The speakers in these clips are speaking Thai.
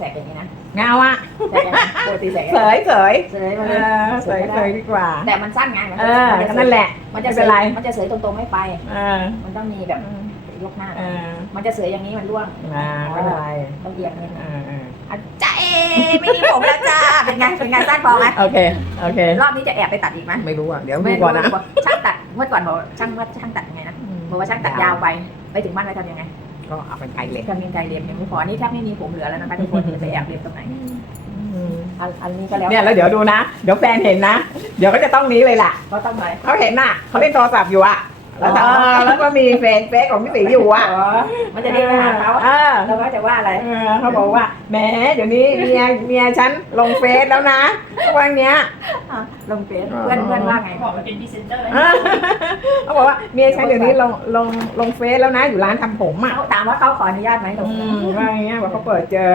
แสกอย่างนี้นะเงาอะแสกอย่างนี้ปกติแสกเสยเสยเสยเอมาเลยอเสยเสยดีกว่า แต่มันสั้นไง มันเอจะอมันจะนั่นแหละ มันจะไม่เสเป็นยไร มันจะเสยตรงๆไม่ไป เออมันต้องมีแบบยกหน้า เออมันจะเสยอย่างนี้มันร่วงอ่าไม่เป็นไรต้องเอียงนิดเอนึงอเอออะจ้าเอไม่มีผมแล้วจ้า เป็นไง เป็นไงสั้นพอไหมโอเค โอเค รอบนี้จะแอบไปตัดอีกไหมไม่รู้อะ เดี๋ยวดูไม่ก่อนนะรู้ช่างตัดเมื่อก่อนบอกช่างว่าช่างตัดยังไงนะ บอกว่าช่างตัดยาวไป ไปถึงบ้านไปทำยังไง ก็เอาเป็นไกลเหล็กทำยังไงเรียมยังไม่พอนี่แทบไม่มีผมเหลือแล้วนะคะทุกคนจะไปแอบเรียมตรงไหนอันอันนี้ก็แล้วเนี่ยแล้วเดี๋ยวดูนะ เดี๋ยวแฟนเห็นนะ เดี๋ยวก็จะต้องนี้เลยล่ะก็ต้องไปเขาเห็นน่ะเขาเล่นโทรศัพท์อยู่อะ แล้วก็อ๋อเออแล้วก็มีเฟซเฟซของพี่ตีอยู่อะ มันจะได้ไปหาเขาเออแล้วก็จะว่าอะไร เออเขาบอกว่าแหมเดี๋ยวนี้เมียเมียฉันลงเฟซแล้วนะวันเนี้ย ลงเฟซเพื่อนเพื่อนว่าไง บอกมันเป็นพรีเซนเตอร์เลยเออเขาบอกว่าเมียฉันเดี๋ยวนี้ลงลงลงเฟซแล้วนะอยู่ร้านทำผมอะเขาถามว่าเขาขออนุญาตไหมลอืงมว่าอย่างเงี้ยบอกเขาเปิดเจอ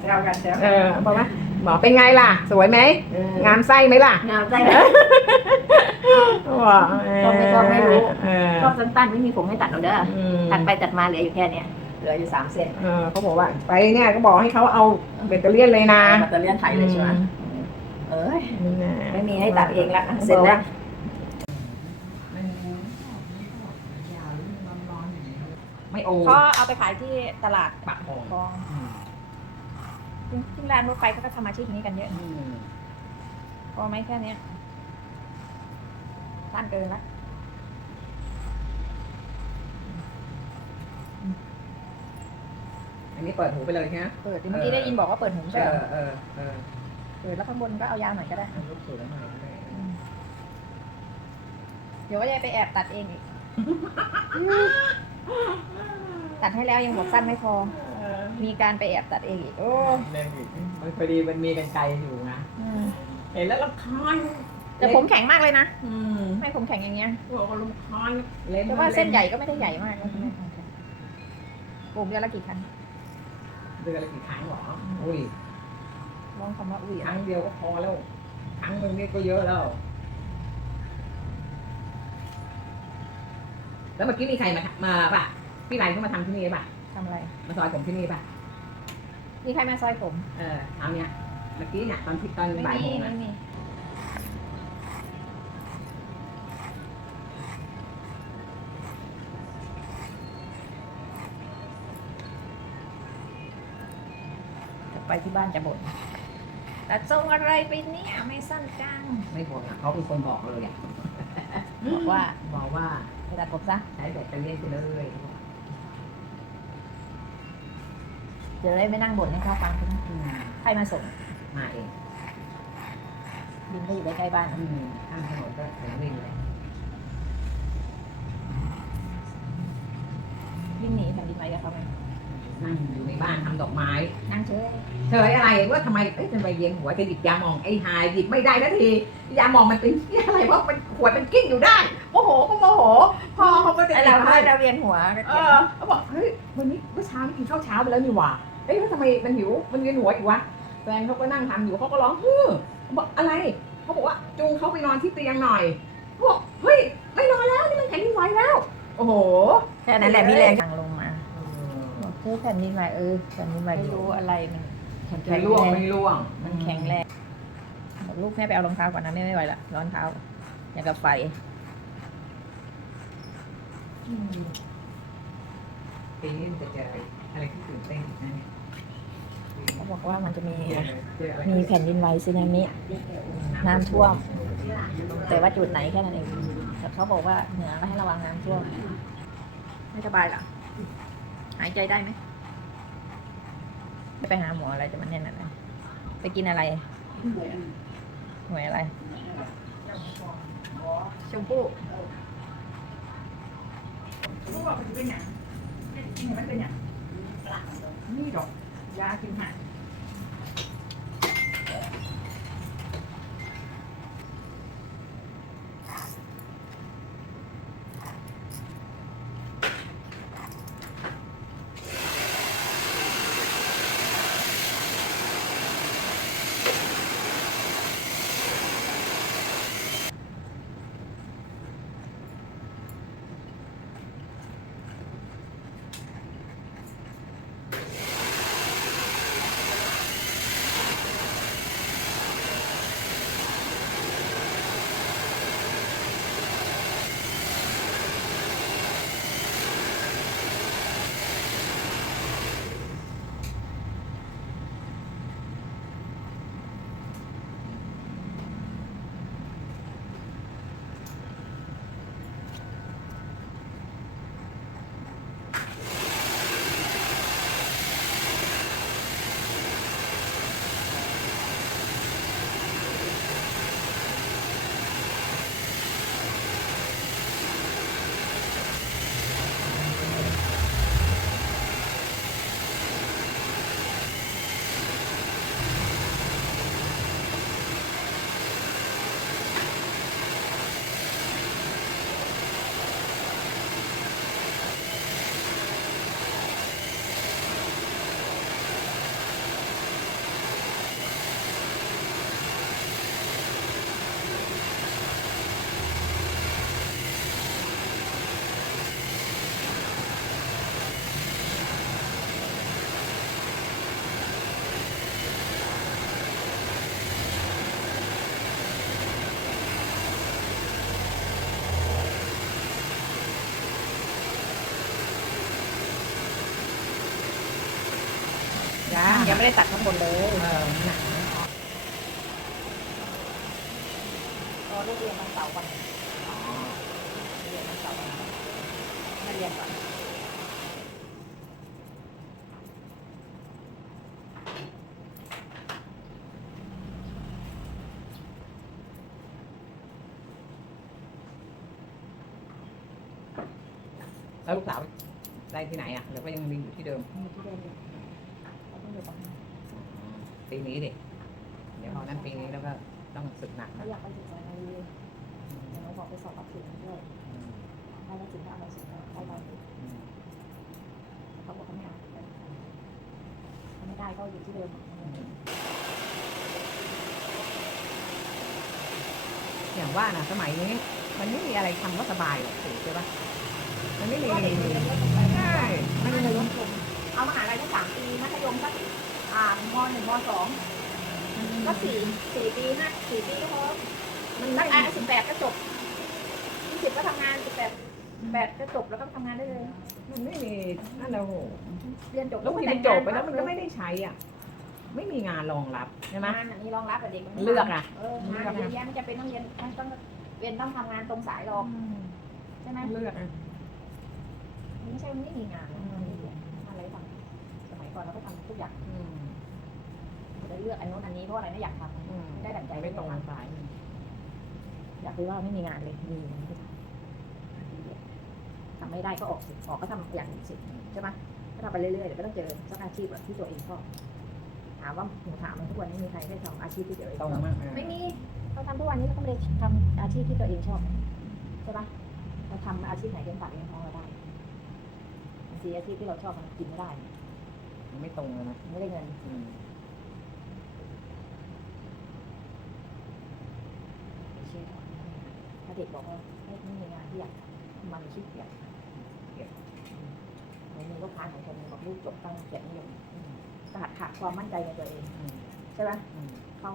แซวกันแซวเออบอกว่า หมอเป็นไงล่ะ สวยไหมงามไส้ไหมล่ะงามใจไหมบอกเชอบไม่ชอบไม่รู้ เออชอบสั้นๆไม่มีผมให้ตัดเอาเด้ออืม ตัดไปตัดมาเหลืออยู่แค่เนี้ยเหลืออยู่สามเซนเออเขาบอกว่าไปเนี่ยก็บอกให้เขาเอาเบตเตอรี่ยนเลยนะ แบตเตอรี่ไถเลยใช่ไหมเอ้ยนี่นะไม่มีให้ตัดเองละเสร็จแล้วไม่โอเขาเอาไปขายที่ตลาดปากคอง คลองจริงๆร้านรถไฟเขาก็ทำอาชีพนี้กันเยอะพอไหมแค่เนี้ยสั้นเกินละอันนี้เปิดหูไปเลยใช่ไหมเปิดเมื่อกี้ได้ยินบอกว่าเปิดหูเอใช่เหรออเออเออเปิดแล้วข้างบนก็เอายาวหน่อยก็ได้ลูกสวยหน่อยก็ได้เดี๋ยวว่าจะไปแอบตัดเองอีก ตัดให้แล้วยังบอกสั้นไม่พอ มีการไปแอบตัดเองอีกโอ้เล่นอีกมันพอดีมันมีกันไกลอยู่นะอืมเห็นแล้วรำคาญแต่ผมแข็งมากเลยนะอืมไม่ผมแข็งอย่างเงี้ยบอกว่ารำคาญเล่นแต่ว่าเส้นใหญ่ก็ไม่ได้ใหญ่มากนะปลูกเดือนละกี่ครั้งเดือนละกี่ครั้งหรออุ้ยลองคำว่าอุ้ยครั้งเดียวก็พอแล้วครั้งหนึงนี่ก็เยอะแล้ว แล้วเมื่อกี้มีใครมามาป่ะพี่ไรเขามาทำที่นี่ป่ะ ทำอะไร มาซอยผมที่นี่ป่ะ มีใครมาซอยผม เออเอาเนี่ยเมื่อกี้เนี่ยตอนที่ตอนไม่บ่ายมีโมงไม่อะมีไปที่บ้านจะบ่นแต่ทรงอะไรไปเนี่ยไม่สั้นจังไม่บอกอะเขาเป็นคนบอกเลยอะบอกว่าบอกว่าไปตัดผมซะใช้แบตเตอรี่ไปเลย จะได้ไม่นั่งบ่นให้ข้าวฟังใช่ไหมอืมใครมาส่งมาเองบินก็อยู่ใกล้ๆบ้านอืมข้ามถนนก็ถึงวิ่งเลยวิ่งหนีแผ่นดินไหวกับเขาไหมนั่งอยู่ในบ้านทำดอกไม้ นั่งเฉยเฉยอะไรว่าทำไมเอ้ยทำไมเย็นหัวจะหยิบยาหมองไอ้หายหยิบไม่ได้นาทียาหมองมันเป็นที่อะไรวะมันขวดมันกิ้งอยู่ได้โมโหก็โมโหพอเขาก็จะไอหยิเราบให้เราเรียนหัวก็เอเจ็บอเขาบอกเฮ้ยวันนี้เมื่อเช้ากินข้าวเช้าไปแล้วนี่หว่า เอ้ยแล้วทำไมมันหิว มันเวียนหัวอีกวะ แฟนเขาก็นั่งทำอยู่เขาก็ร้องฮือบอกอะไร เขาบอกว่าจูงเขาไปนอนที่เตียงหน่อยเขาบอกเฮ้ยไม่นอนแล้วนี่มันแข็งดินไหวแล้ว โอ้โห แค่นั้นแหละมีแรงทางลงมาบอกเฮ้ยแผ่นดินไหวเออแผ่นดินไหวไม่รู้อะไรมันไม่ร่วงไม่ร่วง มันแข็งแรงบอกลูกแม่ไปเอารองเท้าก่อนนะแม่ไม่ไหวละร้อนเท้าอย่างกับไฟ ปีนี้มันจะเจออะไรที่ตื่นเต้นอีกนะเนี่ยเขาบอกว่ามันจะมีเจออะไรมีแผ่นดินไหวซึนามิ น้ำท่วม แต่ว่าจุดไหนแค่นั้นเองแต่เขาบอกว่าเหนือก็ให้ระวังน้ำท่วมไม่สบายเหรอหายใจได้ไหมจะไปหาหมออะไรจะมันแน่นอะไรไปกินอะไรหวยอะไร ชมพู่ กินมันเป็นอย่างปลานี่ดอกยากินหาย ยังไม่ได้ตัดข้างบนเลยเออหนักรอลูกเรียนวันเสาร์วันเรียนวันเสาร์วันมาเรียนก่อนแล้วลูกสาวได้ที่ไหนอะหรือว่ายังมีอยู่ที่เดิมมีที่เรียนอยู่เราต้องอยู่ตรงนั้น ปีนี้ดิเดี๋ยวพอนั้นปีนี้แล้วก็ต้องศึกหนักเขานะอยากไปศึกษาในเรียนเดี๋ยวเราบอกไปสอบรับถึงด้วยถ้าได้ถึงก็เอาไปศึกษาให้เราเขาบอกเขาไม่เอาถ้าไม่ได้ก็อยู่ที่เดิมอย่างว่านะสมัยนี้ มันไม่มีอะไรทำว่าสบายหรอกสิใช่ปะมันไม่มีใช่มันมัธยมเอามหาลัยทั้งสามปีมัธยมสัก อ่ามหนึ่งมสองก็สี่สี่ปีห้าสี่ปีก็พอมันนัไม่กอ่านสิบแปดก็จบยี่สิบก็ทำงานสิบแปดแปดก็จบแล้วก็ทำงานได้เลย มันไม่มีนั่นแหละโหเรียนจบแล้วพอก็มันจบไปแล้วมันก็ไม่ได้ใช้อะ ไม่มีงานรองรับใช่ไหมงานอันนี้รองรับกับเด็กมันไม่เลือกอะเอองานเยอะแยะไม่จำเป็นต้องเรียนต้องต้องเรียนต้องทำงานตรงสายหรอกใช่ไหมเลือกอะไม่ใช่ไม่มีงานงานเรียนงานอะไรทำสมัยก่อนเราก็ทำทุกอย่างอืมจะได้เลือกอันโน้นอันนี้เพราะอะไรไม่อยากทำอืมไม่ได้ดั่งใจไม่ตรงสายอยากรู้ว่าไม่มีงานเลยมีไม่ได้ทำไม่ได้ก็ออกสิออกก็ทำอย่างอื่นสิใช่ไหมถ้าทำไปเรื่อยๆเดี๋ยวก็ต้องเจอสักอาชีพแบบที่ตัวเองชอบถามว่าหนูถามมันทุกวันนี้มีใครได้ทำอาชีพที่ตัวเองตชรองบมากเออไม่มีเราทำทุกวันนี้เราก็ไม่ได้ทำอาชีพที่ตัวเองชอบใช่ปะเราทำอาชีพไหนเลี้ยงปากเลี้ยงท้องเราได้บางทีอาชีพที่เราชอบมันกินไม่ได้ มันไม่ตรงเลยนะมันไม่ได้เงิน อืม เชื่อถ้า เด็กบอกว่าไม่ไม่มีงานที่อยากทำมันขี้เกียจเหมือนมีลูกค้าของคนหนึงบอกลูกจบตั้งเกียรตินิยมก็ขาดขาดความมั่นใจในตัวเองอืมใช่ปะอืมเขา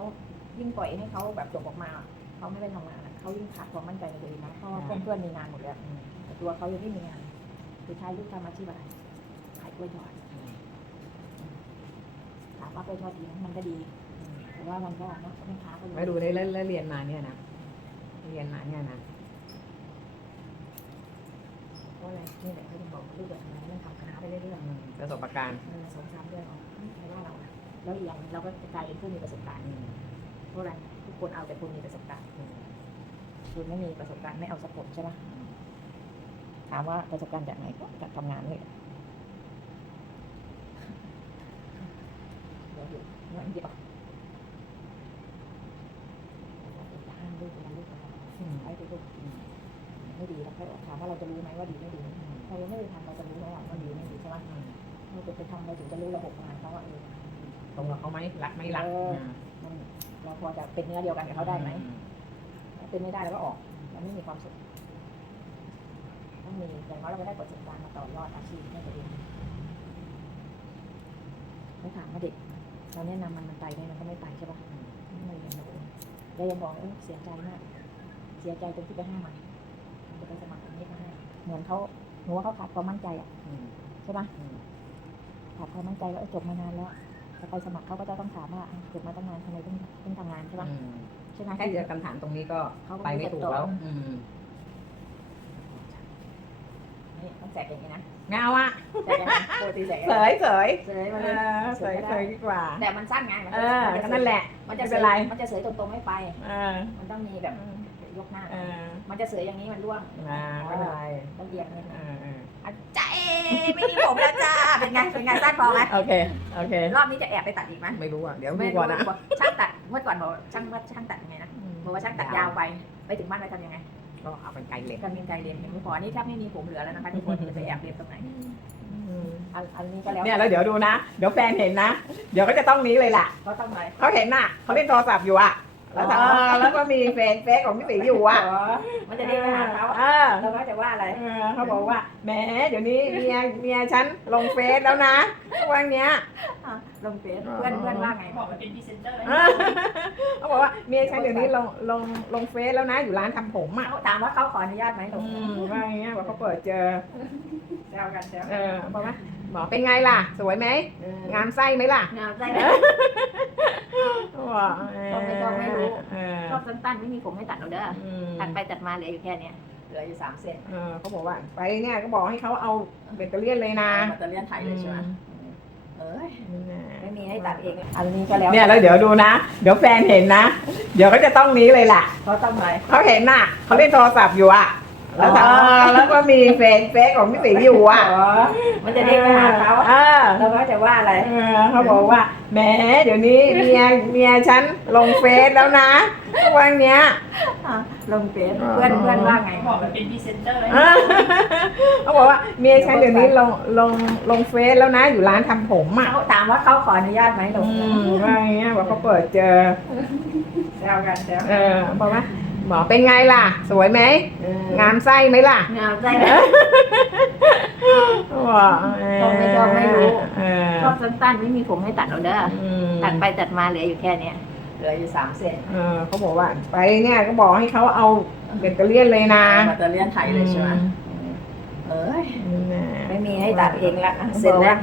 ยิ่งปล่อยให้เขาแบบจบออกมาเขาไม่ได้ทำงานอะเขายิ่งขาดความมั่นใจในตัวเองนะเพราะว่าเพื่อนๆมีงานหมดแล้วอืมแต่ตัวเขายังไม่มีงานคือชายลูกทำอาชีพอะไรขายกล้วยทอดถามว่ากล้วยทอดดีไหมมันก็ดีแต่ว่ามันก็เนอะแม่ค้าก็รู้ไม่ดูได้แล้วแล้วเรียนมาเนี่ยนะ เรียนมาเนี่ยนะเพราะอะไรนี่แหละที่ผมบอกลูกแบบนั้นมันทำคณะไปเรื่อยอืมประสบการณ์ๆเออสองสามเดือนออกไม่ว่าเราอะแล้วอีกอย่างหนึ่งเราก็กลายเป็นผู้มีประสบการณ์อืมเพราะอะไรทุกคนเอาแต่คนมีประสบการณ์คุณไม่มีประสบการณ์ไม่เอาสักคนใช่ปะถามว่าประสบการณ์จากไหนก็จากทำงานเลยเดี๋ยวอยู่เงินเดียวจะห้ามลูกเวลาลูกทำงาน อืม ให้ไปลูกไม่ดี แล้วค่อยออกถามว่าเราจะรู้ไหมว่าดีไม่ดีเรายังไม่ได้ทำเราจะรู้ไหมว่าดีไม่ดีใช่ไหมเราจะไปทำเราถึงจะรู้ระบบงานเขาว่าเออตรงกับเขาไหมรักไม่รักเราพอจะเป็นเนื้อเดียวกันกับเขาได้ไหมเป็นไม่ได้เราก็ออกมันไม่มีความสุขต้องมีอย่างน้อยเราก็ได้ประสบการณ์มาต่อยอดอาชีพให้ตัวเองไม่ถามว่าเด็กเราแนะนำมันมันไปได้มันก็ไม่ไปใช่ปะมันยังไม่เรายังบอกเสียใจมาก เสียใจตรงที่ไปห้ามมันจะไปสมัครอันนี้ก็ให้ เหมือนเขาหนูว่าเขาขาดความมั่นใจอะอืมใช่ปะอืมขาดความมั่นใจว่าเออจบมานานแล้วจะไปสมัครเขาก็จะต้องถามว่าอะจบมาตั้งนานทำไมเพิ่งเพิ่งทำงานใช่ปะอืมใช่ไหมแค่จะคำถามตรงนี้ก็เขาก็ไปไม่ถูกแล้วอืมนี่ต้องแสกอย่างนี้นะเงาอะแสกอย่างนี้ปกติแสกเสยเสยเสยเอมาเลยอเสยเสยดีกว่า แต่มันสั้นไงมันเอจะอมันจะนั่นแหละ มันจะไม่เสเป็นยไร มันจะเสยตรงๆไม่ไปเออมันต้องมีแบบยกหน้าเออ มันจะเสยอย่างนี้มันร่วงอ่าไม่เป็นไรต้องเอียงนิดเอนึงอเอออะจ้าเอไม่มีผมแล้วจ้าเป็นไงเป็นไงสั้นพอไหมโอเคโอเค รอบนี้จะแอบไปตัดอีกไหมไม่รู้อะเดี๋ยวไม่ดูก่อนนะรู้ช่างตัดเมื่อก่อนบอกช่างว่าช่างตัดยังไงนะบอกว่าช่างตัดยาวไปไปถึงบ้านไปทำยังไงก็เอาเป็นไกลเหล็กกันเป็นไกลเรียนยังไม่พออันนี้ถ้าไม่มีผมเหลือแล้วนะคะทุกคนจะไปแอบเรียนตรงไหนอันอันนี้ก็แล้วเนี่ยแล้วเดี๋ยวดูนะ เดี๋ยวแฟนเห็นนะ เดี๋ยวก็จะต้องนี้เลยล่ะก็ต้องอะไรเขาเห็นน่ะเขาเล่นโทรศัพท์อยู่อะ แล้วถ้าอ๋อเออแล้วก็มีแฟนเฟซของพี่สีอยู่อะมันจะเรียกไปหาเขาเออแล้วก็จะว่าอะไรเออเขาบอกว่าแหมเดี๋ยวนี้เมียเมียฉันลงเฟซแล้วนะวันเนี้ยลงเฟซเพื่อนเพื่อนว่าไงบอกมันเป็นพรีเซนเตอร์เออเขาบอกว่าเมียฉันเดี๋ยวนี้ลงลงลงเฟซแล้วนะ อยู่ร้านทำผมอะเขาถามว่าเขาขออนุญาตไหมลอืงมว่าอย่างเงี้ยบอกเขาเปิดเจอแซวกันแซวเออบอกว่าบอกเป็นไงล่ะ สวยไหมเอองามไส้ไหมล่ะงามใจ บอกชอบไม่ชอบไม่รู้เออชอบสั้นๆไม่มีผมให้ตัดเอาเด้ออืมตัดไปตัดมาเหลืออยู่แค่เนี้ยเหลืออยู่สามเส้นเออเขาบอกว่า ไปเนี่ยก็บอกให้เขาเอาเบตเตอรี่ยนเลยนะแบตเตอรี่ยนไทยเลยใช่ไหมเอ้ยอืมไม่มีให้ตัดเอง อันนี้ก็แล้ว เนี่ยแล้วเดี๋ยวดูนะ เดี๋ยวแฟนเห็นนะ เดี๋ยวก็จะต้องนี้เลยล่ะเขาต้องอะไรเขาเห็นน่ะเขาเล่นโทรศัพท์อยู่อะ แล้วถามอ๋อแล้วก็มีเฟซเฟซของพี่ติ๋วอยู่อะอ๋อมันจะเด้งไปหาเขาเออแล้วก็จะว่าอะไรเออเขาบอกว่าแหมเดี๋ยวนี้เมียเมียฉันลงเฟซแล้วนะวันเนี้ยลงเฟซเพื่อนเพื่อนว่าไงบอกมันเป็นพรีเซนเตอร์เลยเออเขาบอกว่าเมียฉันเดี๋ยวนี้ลงลงลงเฟซแล้วนะอยู่ร้านทำผมอะเขาถามว่าเขาขออนุญาตไหมหนูอืมว่าอย่างเงี้ยบอกเขาเปิดเจอแซวกันแซวเออบอกว่า บอกเป็นไงล่ะ สวยไหม เอองามไส้ไหมล่ะงามใจเลยบอกเชอบไม่ชอบไม่รู้ เออชอบสั้นๆ ไม่มีผมให้ตัดเอาเด้ออืม ตัดไปตัดมาเหลืออยู่แค่เนี้ยเหลืออยู่สามเส้นเออเขาบอกว่าไปเนี่ยก็บอกให้เขาเอาเบตเตอรี่ยนเลยนะแบตเตอรี่ยนไทยเลยใช่ไหมเอ้ย อืมไม่มีให้ตัดเองละเสร็จแล้ว